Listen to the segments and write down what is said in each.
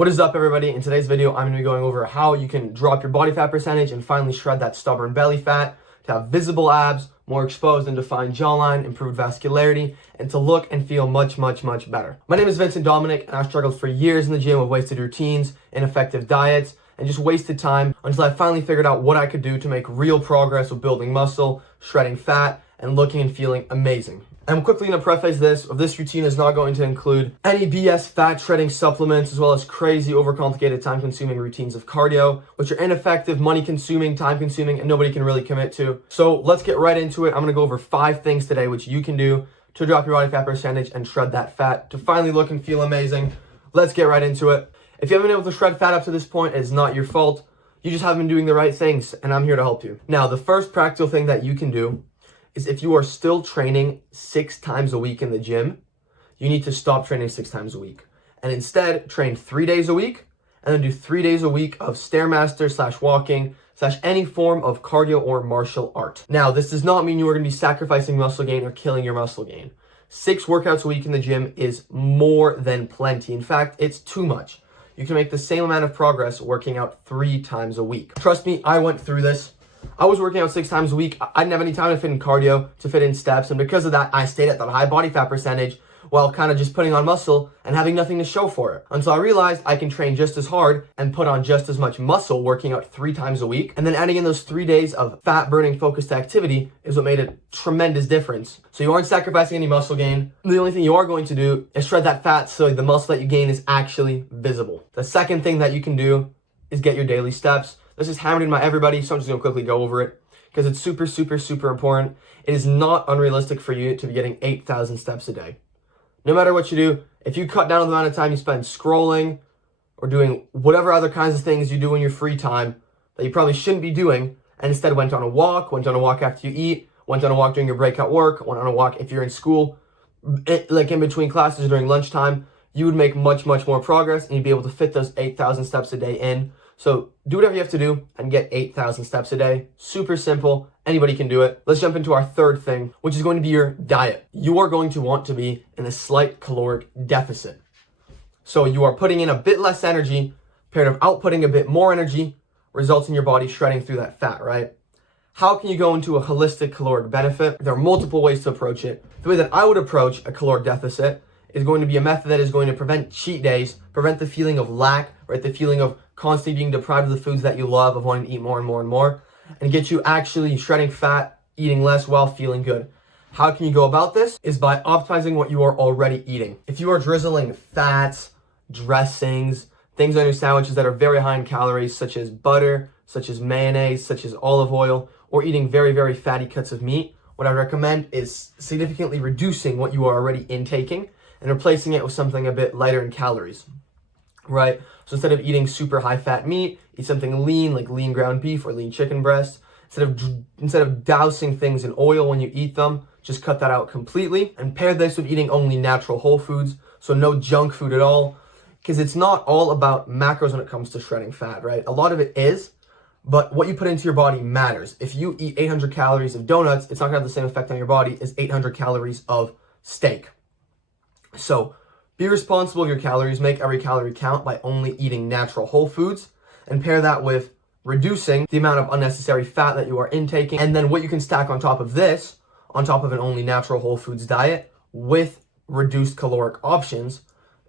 What is up, everybody? In today's video, I'm going to be going over how you can drop your body fat percentage and finally shred that stubborn belly fat to have visible abs, more exposed and defined jawline, improved vascularity, and to look and feel much better. My name is Vincent Dominic, and I struggled for years in the gym with wasted routines, ineffective diets, and just wasted time until I finally figured out what I could do to make real progress with building muscle, shredding fat, and looking and feeling amazing. I'm quickly going to preface this routine is not going to include any BS fat shredding supplements, as well as crazy, overcomplicated, time-consuming routines of cardio, which are ineffective, money-consuming, time-consuming, and nobody can really commit to. So let's get right into it. I'm going to go over 5 things today which you can do to drop your body fat percentage and shred that fat to finally look and feel amazing. Let's get right into it. If you haven't been able to shred fat up to this point, it's not your fault. You just haven't been doing the right things, and I'm here to help you. Now, the first practical thing that you can do is if you are still training 6 times a week in the gym, you need to stop training 6 times a week and instead train 3 days a week and then do 3 days a week of Stairmaster / walking / any form of cardio or martial art. Now, this does not mean you are going to be sacrificing muscle gain or killing your muscle gain. 6 workouts a week in the gym is more than plenty. In fact, it's too much. You can make the same amount of progress working out 3 times a week. Trust me, I went through this. I was working out 6 times a week. I didn't have any time to fit in cardio, to fit in steps, and because of that, I stayed at that high body fat percentage while kind of just putting on muscle and having nothing to show for it. Until I realized I can train just as hard and put on just as much muscle working out 3 times a week, and then adding in those 3 days of fat-burning focused activity is what made a tremendous difference. So you aren't sacrificing any muscle gain. The only thing you are going to do is shred that fat so the muscle that you gain is actually visible. The second thing that you can do is get your daily steps. This is hammered in by everybody, so I'm just going to quickly go over it because it's super important. It is not unrealistic for you to be getting 8,000 steps a day. No matter what you do, if you cut down on the amount of time you spend scrolling or doing whatever other kinds of things you do in your free time that you probably shouldn't be doing, and instead went on a walk after you eat, went on a walk during your break at work, went on a walk if you're in school, like in between classes during lunchtime, you would make much more progress and you'd be able to fit those 8,000 steps a day in. So do whatever you have to do and get 8,000 steps a day. Super simple. Anybody can do it. Let's jump into our third thing, which is going to be your diet. You are going to want to be in a slight caloric deficit. So you are putting in a bit less energy, paired of outputting a bit more energy, results in your body shredding through that fat, right? How can you go into a holistic caloric benefit? There are multiple ways to approach it. The way that I would approach a caloric deficit is going to be a method that is going to prevent cheat days, prevent the feeling of lack, right? The feeling of constantly being deprived of the foods that you love, of wanting to eat more and more, and get you actually shredding fat, eating less while feeling good. How can you go about this? Is by optimizing what you are already eating. If you are drizzling fats, dressings, things on your sandwiches that are very high in calories, such as butter, such as mayonnaise, such as olive oil, or eating very fatty cuts of meat, what I recommend is significantly reducing what you are already intaking and replacing it with something a bit lighter in calories, right? So instead of eating super high fat meat, eat something lean, like lean ground beef or lean chicken breast. Instead of dousing things in oil when you eat them, just cut that out completely and pair this with eating only natural whole foods, so no junk food at all, because it's not all about macros when it comes to shredding fat, right? A lot of it is, but what you put into your body matters. If you eat 800 calories of donuts, it's not gonna have the same effect on your body as 800 calories of steak. So be responsible with your calories, make every calorie count by only eating natural whole foods, and pair that with reducing the amount of unnecessary fat that you are intaking. And then what you can stack on top of this, on top of an only natural whole foods diet with reduced caloric options,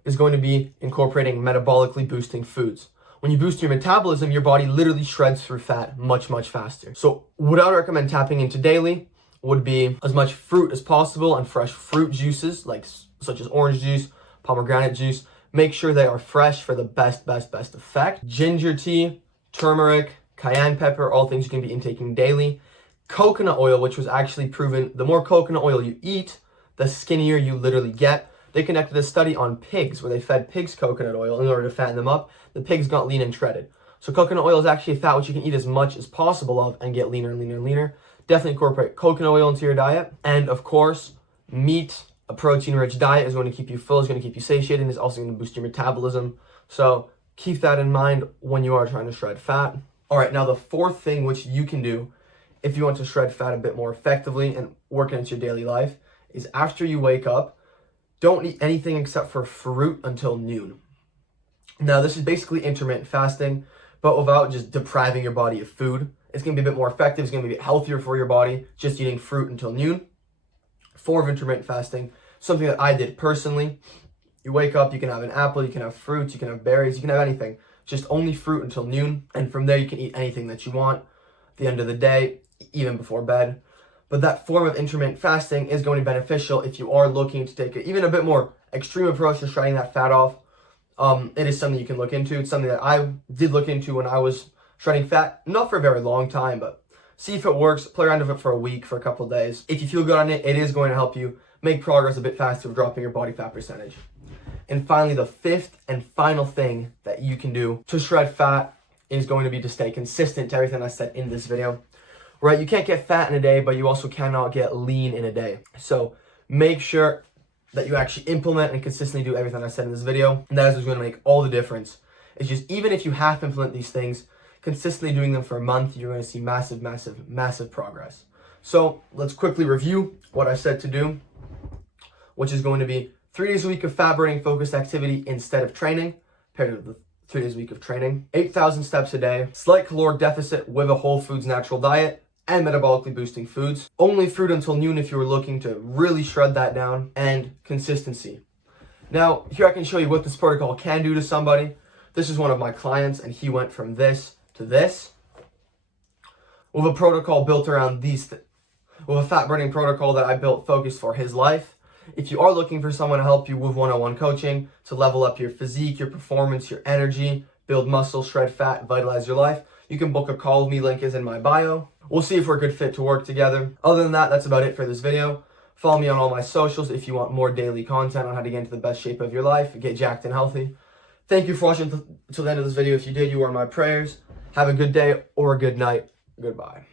is going to be incorporating metabolically boosting foods. When you boost your metabolism, your body literally shreds through fat much faster. So what I would recommend tapping into daily would be as much fruit as possible and fresh fruit juices, such as orange juice, pomegranate juice. Make sure they are fresh for the best effect. Ginger tea, turmeric, cayenne pepper, all things you can be intaking daily. Coconut oil, which was actually proven, the more coconut oil you eat, the skinnier you literally get. They conducted a study on pigs where they fed pigs coconut oil in order to fatten them up. The pigs got lean and shredded. So coconut oil is actually a fat which you can eat as much as possible of and get leaner and leaner. Definitely incorporate coconut oil into your diet. And of course, meat. A protein-rich diet is going to keep you full, is going to keep you satiated, and is also going to boost your metabolism. So keep that in mind when you are trying to shred fat. All right, now the fourth thing which you can do if you want to shred fat a bit more effectively and work it into your daily life is after you wake up, don't eat anything except for fruit until noon. Now, this is basically intermittent fasting, but without just depriving your body of food. It's going to be a bit more effective. It's going to be a bit healthier for your body, just eating fruit until noon. Form of intermittent fasting, something that I did personally. You wake up, you can have an apple, you can have fruits, you can have berries, you can have anything. Just only fruit until noon, and from there you can eat anything that you want at the end of the day, even before bed. But that form of intermittent fasting is going to be beneficial if you are looking to take even a bit more extreme approach to shredding that fat off. It is something you can look into. It's something that I did look into when I was shredding fat, not for a very long time, but see if it works. Play around with it for a week, for a couple of days. If you feel good on it, it is going to help you make progress a bit faster with dropping your body fat percentage. And finally, the fifth and final thing that you can do to shred fat is going to be to stay consistent to everything I said in this video. Right? You can't get fat in a day, but you also cannot get lean in a day. So make sure that you actually implement and consistently do everything I said in this video. And that is what's going to make all the difference. It's just, even if you have to implement these things, consistently doing them for a month, you're going to see massive, massive, massive progress. So let's quickly review what I said to do, which is going to be 3 days a week of fat burning focused activity instead of training, paired with the 3 days a week of training, 8,000 steps a day, slight caloric deficit with a whole foods natural diet, and metabolically boosting foods. Only fruit until noon if you were looking to really shred that down, and consistency. Now, here I can show you what this protocol can do to somebody. This is one of my clients, and he went from this to this with a protocol built around with a fat burning protocol that I built focused for his life. If you are looking for someone to help you with one-on-one coaching to level up your physique, your performance, your energy, build muscle, shred fat, vitalize your life, you can book a call with me. Link is in my bio. We'll see if we're a good fit to work together. Other than that, that's about it for this video. Follow me on all my socials if you want more daily content on how to get into the best shape of your life, get jacked and healthy. Thank you for watching till the end of this video. If you did, you are in my prayers. Have a good day or a good night. Goodbye.